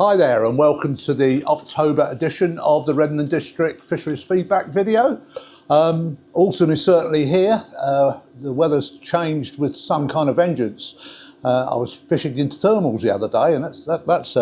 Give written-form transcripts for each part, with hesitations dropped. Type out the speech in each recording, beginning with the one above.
Hi there and welcome to the October edition of the Redden District Fisheries Feedback video. Autumn is certainly here. The weather's changed with some kind of vengeance. I was fishing into thermals the other day, and that's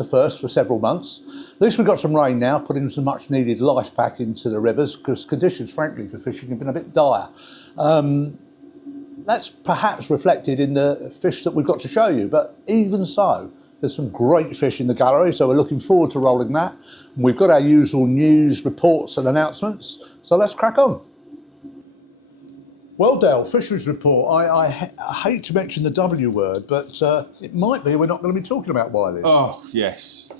a first for several months. At least we've got some rain now, putting some much needed life back into the rivers, because conditions, frankly, for fishing have been a bit dire. That's perhaps reflected in the fish that we've got to show you, but even so, there's some great fish in the gallery, so we're looking forward to rolling that. And we've got our usual news, reports and announcements, so let's crack on. Well, Dale, Fisheries Report. I hate to mention the W word, but it might be we're not going to be talking about Wylies. Oh, yes.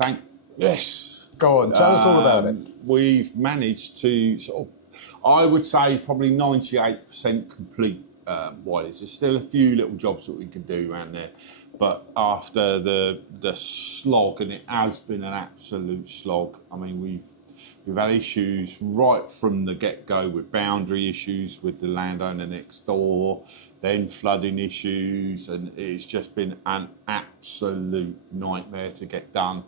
Yes. Go on, tell us all about it. We've managed to sort of, I would say probably 98% complete Wylies. There's still a few little jobs that we can do around there. But after the slog, and it has been an absolute slog. I mean, we've had issues right from the get-go with boundary issues with the landowner next door, then flooding issues, and it's just been an absolute nightmare to get done.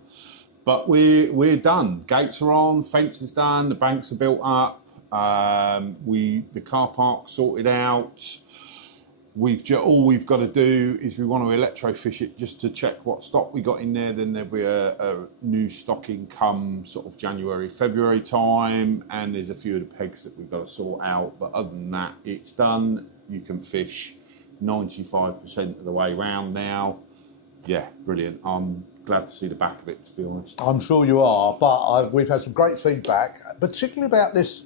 But we're done. Gates are on, fence is done, the banks are built up, the car park sorted out. All we've got to do is we want to electrofish it just to check what stock we got in there. Then there'll be a new stocking come sort of January, February time, and there's a few of the pegs that we've got to sort out. But other than that, it's done. You can fish 95% of the way round now. Yeah, brilliant. I'm glad to see the back of it, to be honest. I'm sure you are, but we've had some great feedback, particularly about this,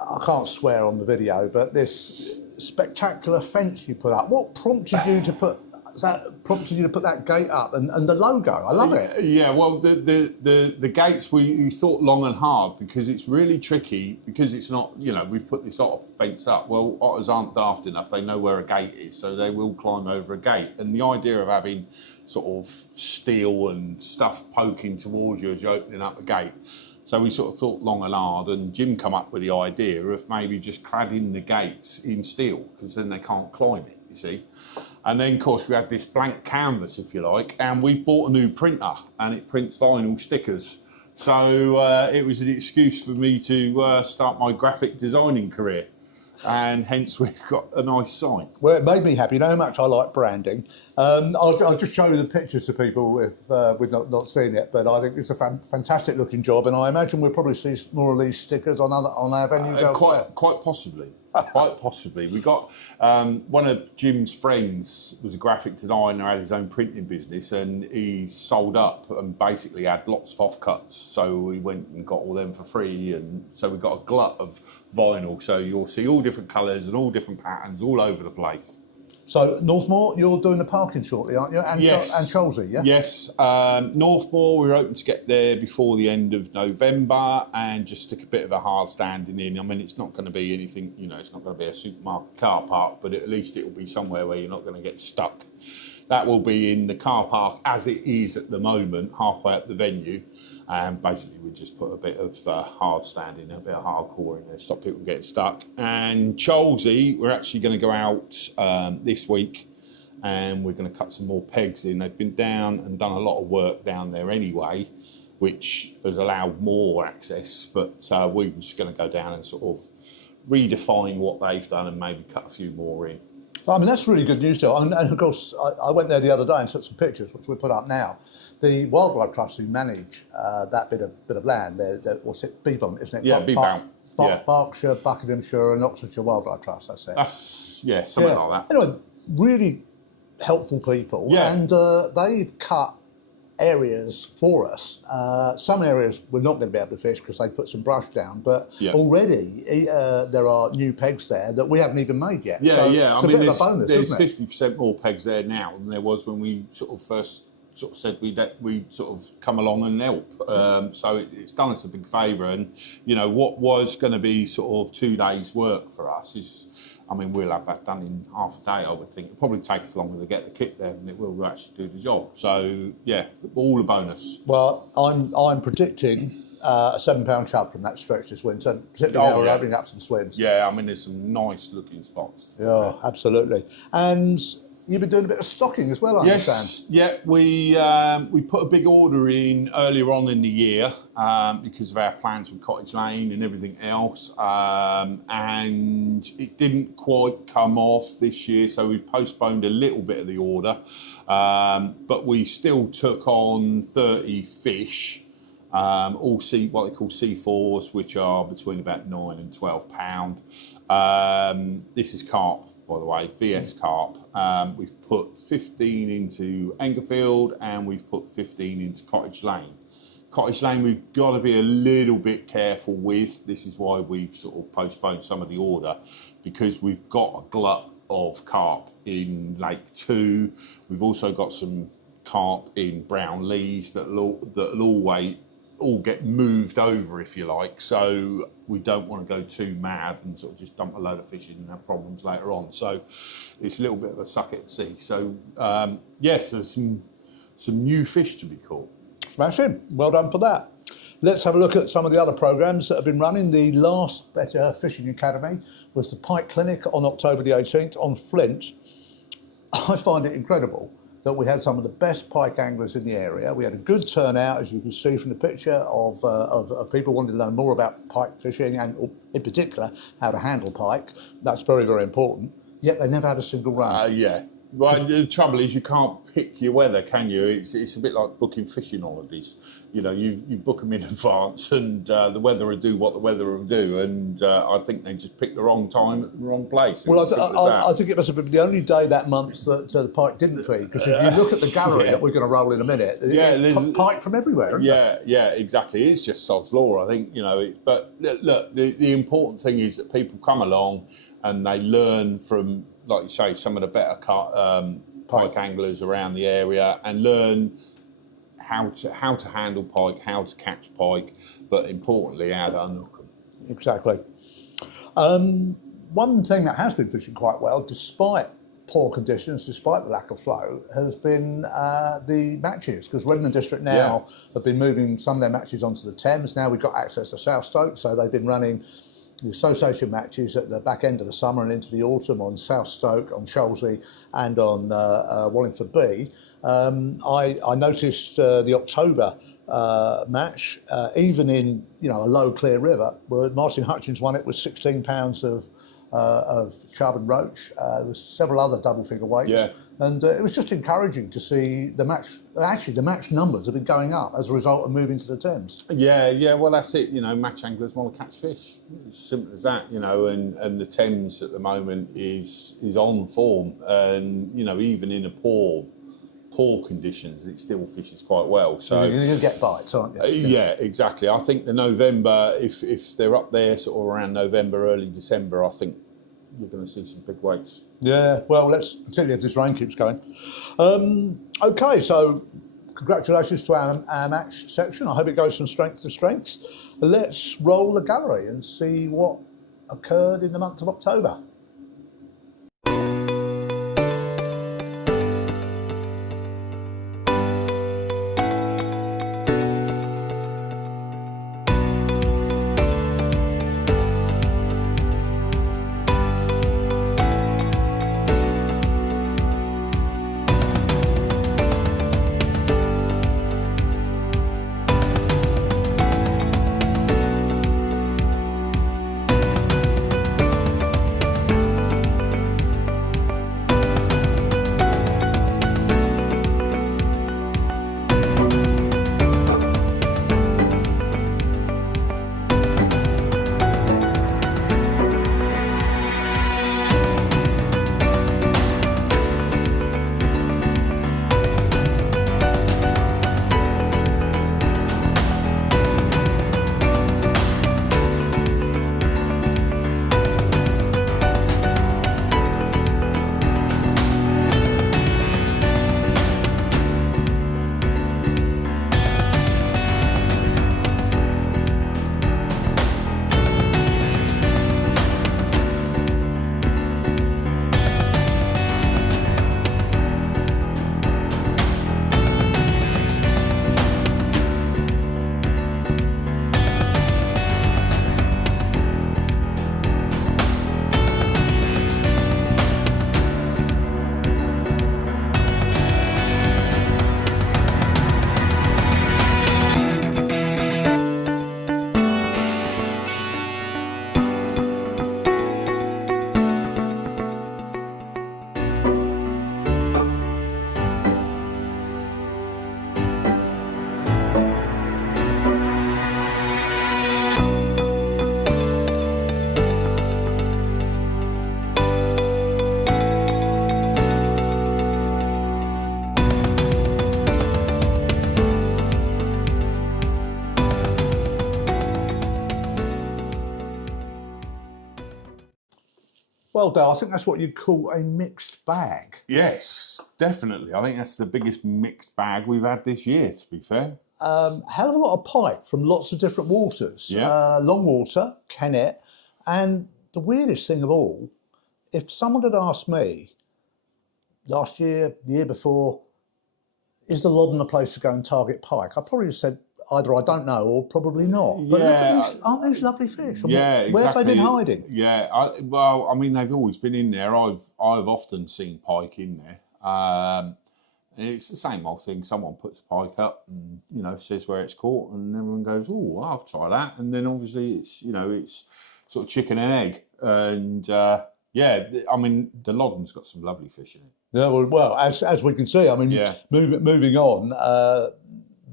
I can't swear on the video, but this spectacular fence you put up. What prompted you to put that gate up and the logo? I love it. Yeah, well, the gates, we thought long and hard, because it's really tricky, because it's not, we've put this otter fence up. Well, otters aren't daft enough. They know where a gate is, so they will climb over a gate. And the idea of having sort of steel and stuff poking towards you as you're opening up a gate. So we sort of thought long and hard, and Jim come up with the idea of maybe just cladding the gates in steel, because then they can't climb it, you see. And then, of course, we had this blank canvas, if you like, and we've bought a new printer, and it prints vinyl stickers. So it was an excuse for me to start my graphic designing career. And hence we've got a nice sign. Well, it made me happy. You know how much I like branding. I'll just show you the pictures to people if we've not seen it, but I think it's a fantastic looking job, and I imagine we'll probably see more of these stickers on our venues elsewhere. Quite possibly. Quite possibly. We got one of Jim's friends was a graphic designer, had his own printing business, and he sold up and basically had lots of offcuts. So we went and got all them for free, and so we got a glut of vinyl. So you'll see all different colours and all different patterns all over the place. So Northmoor, you're doing the parking shortly, aren't you? And yes. And Cholsey, yeah? Yes. Northmoor, we're hoping to get there before the end of November and just stick a bit of a hard standing in. I mean, it's not going to be anything, it's not going to be a supermarket car park, but at least it will be somewhere where you're not going to get stuck. That will be in the car park as it is at the moment, halfway up the venue. And basically we just put a bit of hard standing, a bit of hardcore in there, stop people getting stuck. And Cholsey, we're actually going to go out this week, and we're going to cut some more pegs in. They've been down and done a lot of work down there anyway, which has allowed more access, but we're just going to go down and sort of redefine what they've done and maybe cut a few more in. I mean, that's really good news, though. And of course, I went there the other day and took some pictures, which we put up now. The Wildlife Trust who manage that bit of land, what's it, Avon, isn't it? Yeah, Avon. Berkshire, Buckinghamshire and Oxfordshire Wildlife Trust, that's it. Something like that. Anyway, really helpful people. Yeah. And they've cut areas for us. Some areas we're not going to be able to fish because they put some brush down, but already there are new pegs there that we haven't even made yet. Yeah, so yeah. It's a bit of a bonus, there's isn't it? 50% more pegs there now than there was when we sort of first said we'd sort of come along and help. So it's done us a big favour, and what was going to be sort of 2 days' work for us is, I mean, we'll have that done in half a day, I would think. It'll probably take us longer to get the kit there than it will actually do the job. So yeah, all a bonus. Well, I'm predicting a £7 chub from that stretch this winter. Particularly now we're opening up some swims. Yeah, I mean, there's some nice looking spots. Yeah, absolutely. And you've been doing a bit of stocking as well, I understand. Yeah, we put a big order in earlier on in the year because of our plans with Cottage Lane and everything else, and it didn't quite come off this year, so we've postponed a little bit of the order, but we still took on 30 fish, all what they call C4s, which are between about £9 and £12. This is carp, by the way, VS carp. We've put 15 into Englefield and we've put 15 into Cottage Lane. Cottage Lane we've got to be a little bit careful with. This is why we've sort of postponed some of the order, because we've got a glut of carp in Lake 2. We've also got some carp in Brown Lees that'll all get moved over, if you like, so we don't want to go too mad and sort of just dump a load of fish in and have problems later on. So it's a little bit of a suck it and see. So yes, there's some new fish to be caught. Smashing, well done for that. Let's have a look at some of the other programmes that have been running. The last Better Fishing Academy was the Pike Clinic on October the 18th on Flint. I find it incredible that we had some of the best pike anglers in the area. We had a good turnout, as you can see from the picture, of people wanting to learn more about pike fishing and, in particular, how to handle pike. That's very, very important. Yet they never had a single run. Yeah. Well, the trouble is you can't pick your weather, can you? It's a bit like booking fishing holidays. You know, you book them in advance and the weather will do what the weather will do. And I think they just picked the wrong time at the wrong place. Well, I think it must have been the only day that month that the pike didn't feed, because if you look at the gallery that we're going to roll in a minute, pike from everywhere. Yeah, exactly. It's just sod's law, I think, you know. But look, the important thing is that people come along and they learn from, like you say, some of the better pike anglers around the area, and learn how to handle pike, how to catch pike, but importantly, how to unhook them. Exactly. One thing that has been fishing quite well, despite poor conditions, despite the lack of flow, has been the matches, because Redmond District now have been moving some of their matches onto the Thames. Now we've got access to South Stoke, so they've been running the association matches at the back end of the summer and into the autumn on South Stoke, on Cholsey and on Wallingford B. I noticed the October match, even in a low clear river, where Martin Hutchins won it with 16 pounds of chub and roach. There was several other double figure weights, and it was just encouraging to see the match. Actually, the match numbers have been going up as a result of moving to the Thames. Yeah. Well, that's it. Match anglers want to catch fish. It's simple as that. And the Thames at the moment is on form, and even in a poor conditions, it still fishes quite well. So you're going to get bites, aren't you? Yeah, exactly. I think the November, if they're up there sort of around November, early December, I think you're going to see some big weights. Yeah, well, let's particularly if this rain keeps going. Okay, so congratulations to our match section. I hope it goes from strength to strength. Let's roll the gallery and see what occurred in the month of October. Well, Dale, I think that's what you'd call a mixed bag. Yes, definitely. I think that's the biggest mixed bag we've had this year, to be fair. Hell of a lot of pike from lots of different waters. Yeah. Long water, Kennet, and the weirdest thing of all, if someone had asked me last year, the year before, is the Loddon a place to go and target pike? I probably have said either I don't know or probably not. But look at these, aren't these lovely fish? And Yeah, exactly. where have they been hiding? Yeah, well, I mean, they've always been in there. I've often seen pike in there. And it's the same old thing. Someone puts a pike up and, you know, says where it's caught, and everyone goes, oh, I'll try that. And then obviously it's, you know, it's sort of chicken and egg. And yeah, I mean, the Loddon's got some lovely fish in it. Yeah, well, as we can see, I mean, moving on,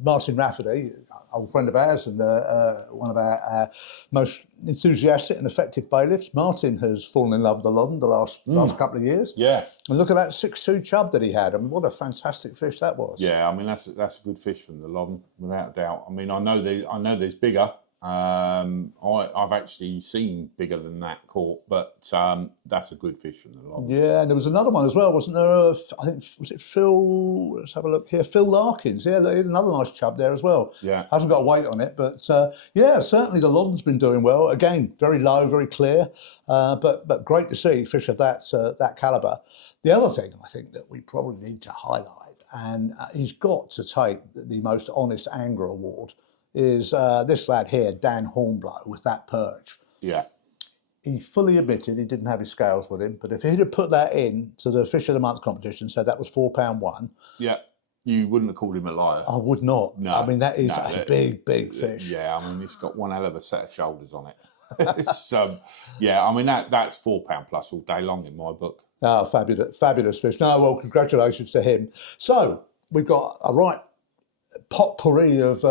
Martin Rafferty, old friend of ours and one of our most enthusiastic and effective bailiffs. Martin has fallen in love with the Loddon the last couple of years. Yeah. And look at that 6'2" chub that he had. I mean, what a fantastic fish that was. Yeah, I mean, that's a good fish from the Loddon, without a doubt. I mean, I know there's bigger. I've actually seen bigger than that caught, but that's a good fish from the Loddon. Yeah, and there was another one as well, wasn't there? I think, was it Phil? Let's have a look here. Phil Larkins. Yeah, there's another nice chub there as well. Yeah. Hasn't got a weight on it, but yeah, certainly the Loddon's been doing well. Again, very low, very clear, but great to see fish of that calibre. The other thing I think that we probably need to highlight, and he's got to take the most honest angler award, is this lad here, Dan Hornblow, with that perch. Yeah. He fully admitted he didn't have his scales with him, but if he'd have put that in to the Fish of the Month competition, said that was £4.1. Yeah. You wouldn't have called him a liar. I would not. No. I mean, that is a big fish. Yeah, I mean, it's got one hell of a set of shoulders on it. It's, yeah, I mean, that's £4 plus all day long in my book. Oh, fabulous fish. No, well, congratulations to him. So we've got a right potpourri of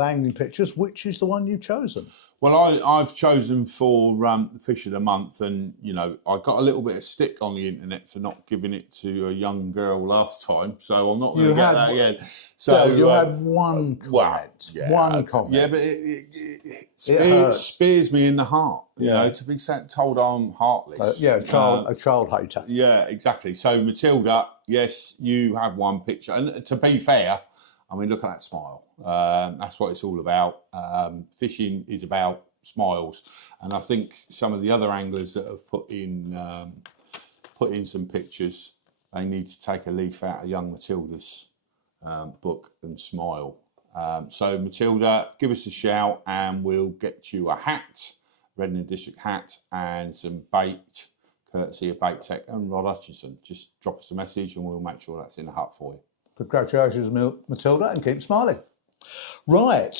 angling pictures. Which is the one you've chosen? Well, I've chosen for the Fish of the Month, and you know, I got a little bit of stick on the internet for not giving it to a young girl last time, so I'm not going to get that again. So you had one comment. One comment. Yeah, but it spears me in the heart. You know, to be told I'm heartless. A child hater. Yeah, exactly. So Matilda, yes, you have one picture, and to be fair, I mean, look at that smile. That's what it's all about. Fishing is about smiles, and I think some of the other anglers that have put in some pictures, they need to take a leaf out of young Matilda's book and smile. So Matilda, give us a shout, and we'll get you a hat, Redden District hat, and some bait, courtesy of Bait Tech and Rod Hutchinson. Just drop us a message, and we'll make sure that's in the hut for you. Congratulations, Matilda, and keep smiling. Right,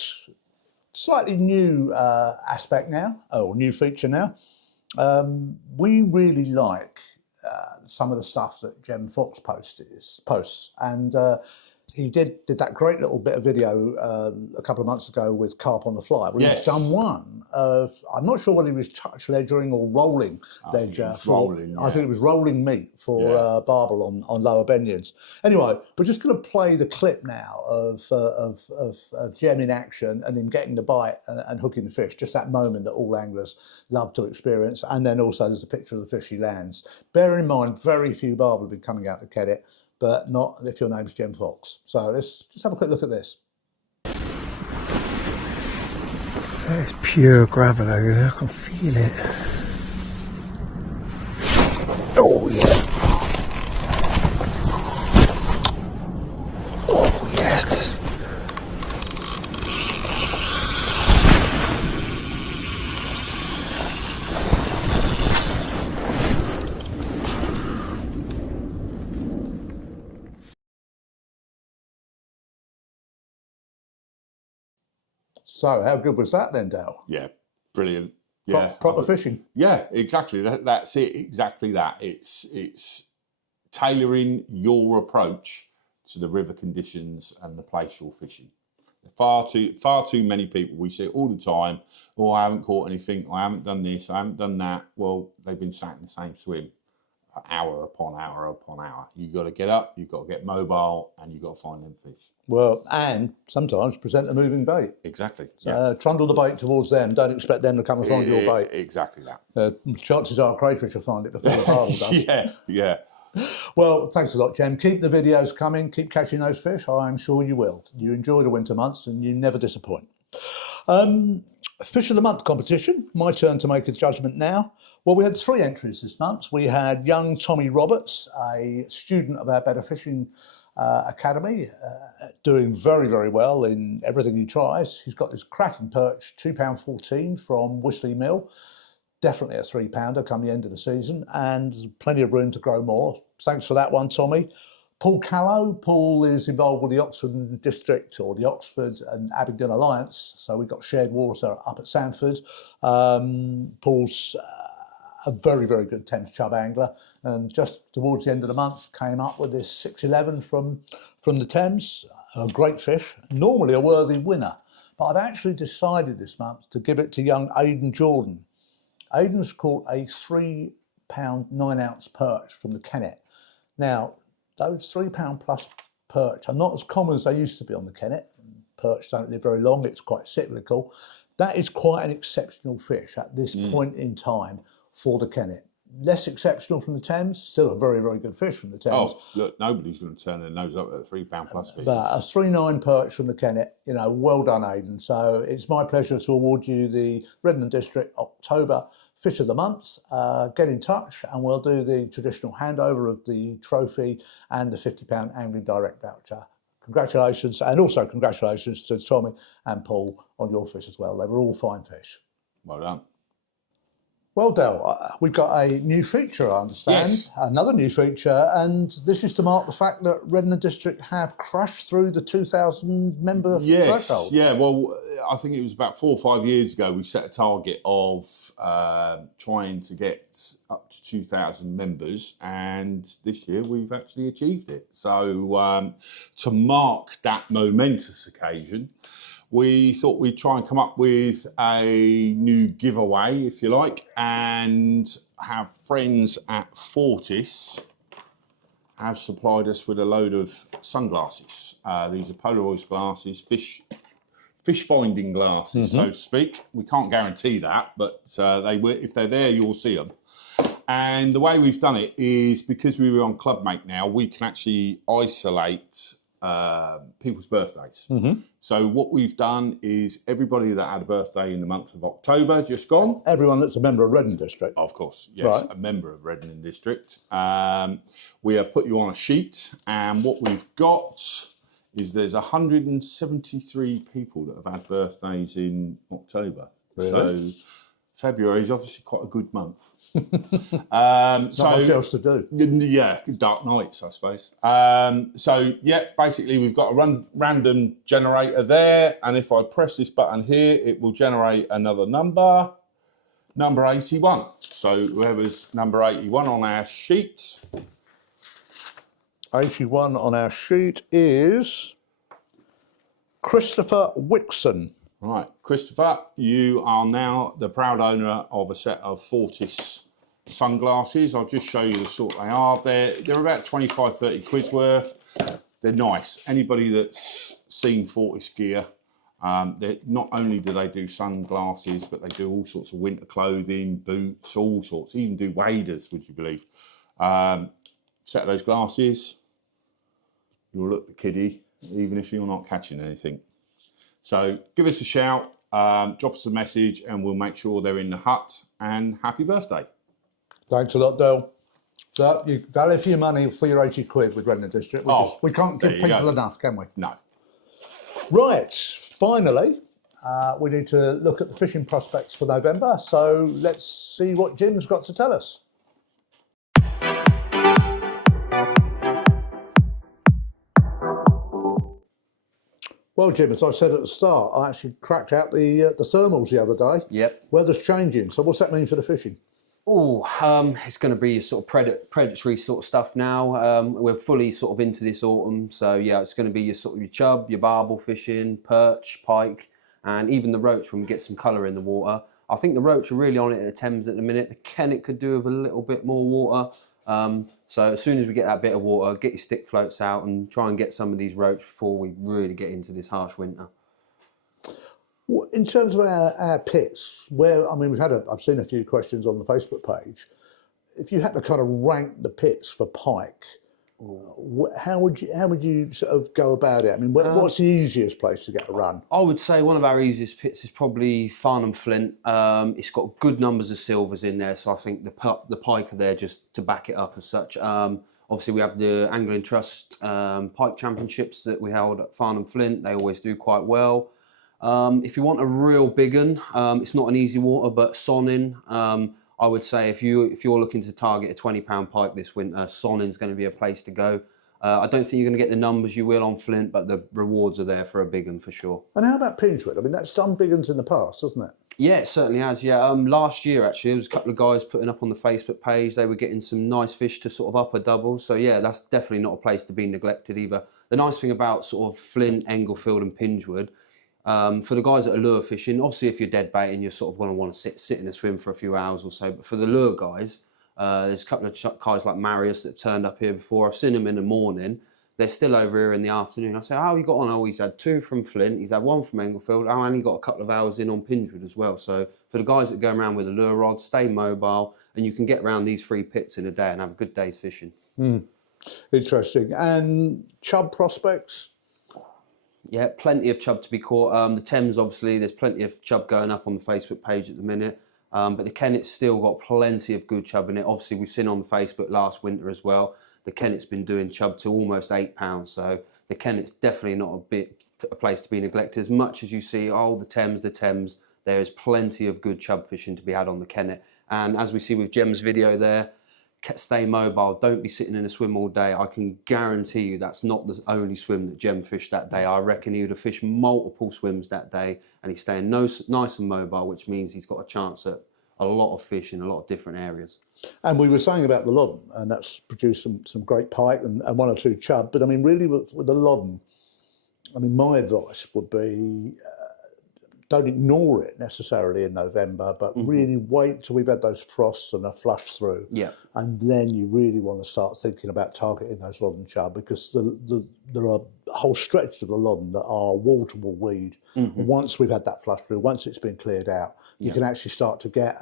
slightly new aspect now, or new feature now. We really like some of the stuff that Jem Fox posts, and he did that great little bit of video a couple of months ago with Carp on the Fly. He's done one of, I'm not sure whether he was touch ledgering or rolling ledger. I think it was rolling meat for Barbel on Lower Benions. Anyway, we're just going to play the clip now of Jem in action and him getting the bite and hooking the fish. Just that moment that all anglers love to experience. And then also there's a picture of the fish he lands. Bear in mind, very few Barbel have been coming out to Kennet, but not if your name's Jem Fox. So let's just have a quick look at this. It's pure gravel over there, I can feel it. Oh yeah. Oh yes. So how good was that then, Dale? Yeah, brilliant. Yeah, proper fishing. Yeah, exactly. That's it. Exactly that. It's tailoring your approach to the river conditions and the place you're fishing. Far too many people, we see it all the time. Oh, I haven't caught anything. I haven't done this. I haven't done that. Well, they've been sat in the same swim hour upon hour upon hour. You've got to get up, you've got to get mobile, and you've got to find them fish. Well, and sometimes present a moving bait. Exactly. Trundle the bait towards them. Don't expect them to come and find your bait. Exactly that. Chances are crayfish will find it before the barbel does. Yeah. Well, thanks a lot, Jem. Keep the videos coming. Keep catching those fish. I am sure you will. You enjoy the winter months and you never disappoint. Fish of the Month competition. My turn to make a judgment now. Well, we had 3 entries this month. We had young Tommy Roberts, a student of our Better Fishing Academy, doing very, very well in everything he tries. He's got this cracking perch, £2.14 from Wisley Mill. Definitely a 3-pounder come the end of the season, and plenty of room to grow more. Thanks for that one, Tommy. Paul Callow. Paul is involved with the Oxford District, or the Oxford and Abingdon Alliance, so we've got shared water up at Sanford. Paul's a very, very good Thames chub angler, and just towards the end of the month came up with this 611 from the Thames. A great fish, normally a worthy winner, but I've actually decided this month to give it to young Aidan Jordan. Aidan's caught a 3-pound 9-ounce perch from the Kennet. Now, those 3-pound plus perch are not as common as they used to be on the Kennet. Perch don't live very long, it's quite cyclical. That is quite an exceptional fish at this point in time for the Kennet. Less exceptional from the Thames, still a very, very good fish from the Thames. Oh, look, nobody's going to turn their nose up at a 3-pound plus fish. But a 3.9 perch from the Kennet, you know, well done, Aidan. So it's my pleasure to award you the Redmond District October Fish of the Month. Get in touch and we'll do the traditional handover of the trophy and the £50 Angling Direct voucher. Congratulations, and also congratulations to Tommy and Paul on your fish as well. They were all fine fish. Well done. Well, Del, we've got a new feature, I understand. Yes. Another new feature, and this is to mark the fact that Redmond District have crashed through the 2,000 member threshold. Yeah, well, I think it was about 4 or 5 years ago we set a target of trying to get up to 2,000 members, and this year we've actually achieved it. So to mark that momentous occasion, we thought we'd try and come up with a new giveaway, if you like, and have friends at Fortis have supplied us with a load of sunglasses. These are polarised glasses, fish finding glasses, so to speak. We can't guarantee that, but if they're there, you'll see them. And the way we've done it is because we were on Clubmate now, we can actually isolate people's birthdays. So what we've done is everybody that had a birthday in the month of October just gone. Everyone that's a member of Redmond District. Of course, yes, Right. a member of Redmond District. We have put you on a sheet, and what we've got is there's 173 people that have had birthdays in October. Really? So February is obviously quite a good month. Not much else to do. Yeah, dark nights, I suppose. So, yeah, basically we've got a random generator there, and if I press this button here, it will generate another number 81. So whoever's number 81 on our sheet. 81 on our sheet is Christopher Wixon. Right, Christopher, you are now the proud owner of a set of Fortis sunglasses. I'll just show you the sort they are. They're about 25, 30 quid worth. They're nice. Anybody that's seen Fortis gear, not only do they do sunglasses, but they do all sorts of winter clothing, boots, all sorts, even do waders, would you believe. Set of those glasses, you'll look the kiddie, even if you're not catching anything. So give us a shout, drop us a message, and we'll make sure they're in the hut. And happy birthday. Thanks a lot, Del. So you value for your money for your 80 quid with Redmond District. We can't give people enough, can we? No. Right, finally, we need to look at the fishing prospects for November. So let's see what Jim's got to tell us. Well, Jim, as I said at the start, I actually cracked out the thermals the other day. Yep. Weather's changing, so what's that mean for the fishing? Oh, it's going to be sort of predatory sort of stuff now. We're fully sort of into this autumn, so yeah, it's going to be your sort of your chub, your barbel fishing, perch, pike, and even the roach when we get some colour in the water. I think the roach are really on it at the Thames at the minute. The Kennet could do with a little bit more water. So as soon as we get that bit of water, get your stick floats out and try and get some of these roach before we really get into this harsh winter. In terms of our pits, I've seen a few questions on the Facebook page. If you had to kind of rank the pits for pike, how would you sort of go about it? I mean, what's the easiest place to get a run? I would say one of our easiest pits is probably Farnham Flint. It's got good numbers of silvers in there, so I think the pike are there just to back it up as such. Obviously, we have the Angling Trust Pike Championships that we held at Farnham Flint. They always do quite well. If you want a real big one, it's not an easy water, but Sonning. I would say if you're looking to target a 20-pound pike this winter, Sonning's going to be a place to go. I don't think you're going to get the numbers you will on Flint, but the rewards are there for a big one for sure. And how about Pinchwood? I mean, that's some big ones in the past, hasn't it? Yeah, it certainly has. Yeah, last year actually, there was a couple of guys putting up on the Facebook page. They were getting some nice fish to sort of upper doubles. So yeah, that's definitely not a place to be neglected either. The nice thing about sort of Flint, Englefield, and Pinchwood. For the guys that are lure fishing, obviously if you're dead baiting, you're sort of going to want to sit in a swim for a few hours or so. But for the lure guys, there's a couple of guys like Marius that have turned up here before. I've seen them in the morning. They're still over here in the afternoon. I say, how you got on? Oh, he's had 2 from Flint. He's had 1 from Englefield. I only got a couple of hours in on Pinchwood as well. So for the guys that go around with a lure rod, stay mobile, and you can get around these 3 pits in a day and have a good day's fishing. Interesting. And chub prospects? Yeah, plenty of chub to be caught. The Thames, obviously, there's plenty of chub going up on the Facebook page at the minute. But the Kennet's still got plenty of good chub in it. Obviously, we've seen on the Facebook last winter as well. The Kennet's been doing chub to almost £8. So the Kennet's definitely not a place to be neglected. As much as you see, the Thames, there is plenty of good chub fishing to be had on the Kennet. And as we see with Jem's video there, stay mobile, don't be sitting in a swim all day. I can guarantee you that's not the only swim that Jem fished that day. I reckon he would have fished multiple swims that day, and he's staying nice and mobile, which means he's got a chance at a lot of fish in a lot of different areas. And we were saying about the Loddon, and that's produced some great pike and 1 or 2 chub, but I mean really with the Loddon, I mean my advice would be don't ignore it necessarily in November, but really wait till we've had those frosts and a flush through. Yeah. And then you really want to start thinking about targeting those Loddon chub, because there are a whole stretch of the Loddon that are wall-to-wall weed. Once we've had that flush through, once it's been cleared out, you can actually start to get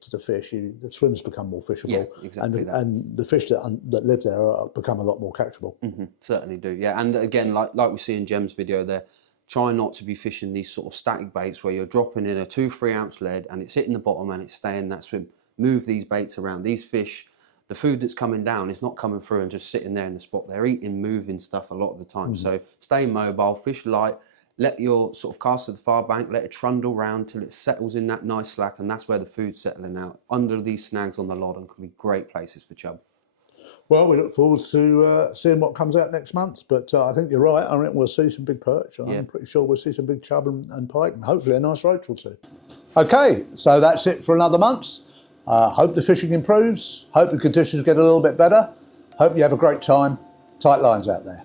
to the fish. The swims become more fishable, yeah, exactly and the fish that live there become a lot more catchable. Certainly do, yeah. And again, like we see in Jem's video there, try not to be fishing these sort of static baits where you're dropping in a 2-3 ounce lead and it's hitting the bottom and it's staying in that swim. Move these baits around. These fish, the food that's coming down is not coming through and just sitting there in the spot. They're eating moving stuff a lot of the time. So stay mobile, fish light, let your sort of cast to the far bank, let it trundle round till it settles in that nice slack, and that's where the food's settling out. Under these snags on the Loddon can be great places for chub. Well, we look forward to seeing what comes out next month, but I think you're right. I reckon we'll see some big perch. I'm pretty sure we'll see some big chub and pike, and hopefully a nice roach or 2. Okay, so that's it for another month. Hope the fishing improves. Hope the conditions get a little bit better. Hope you have a great time. Tight lines out there.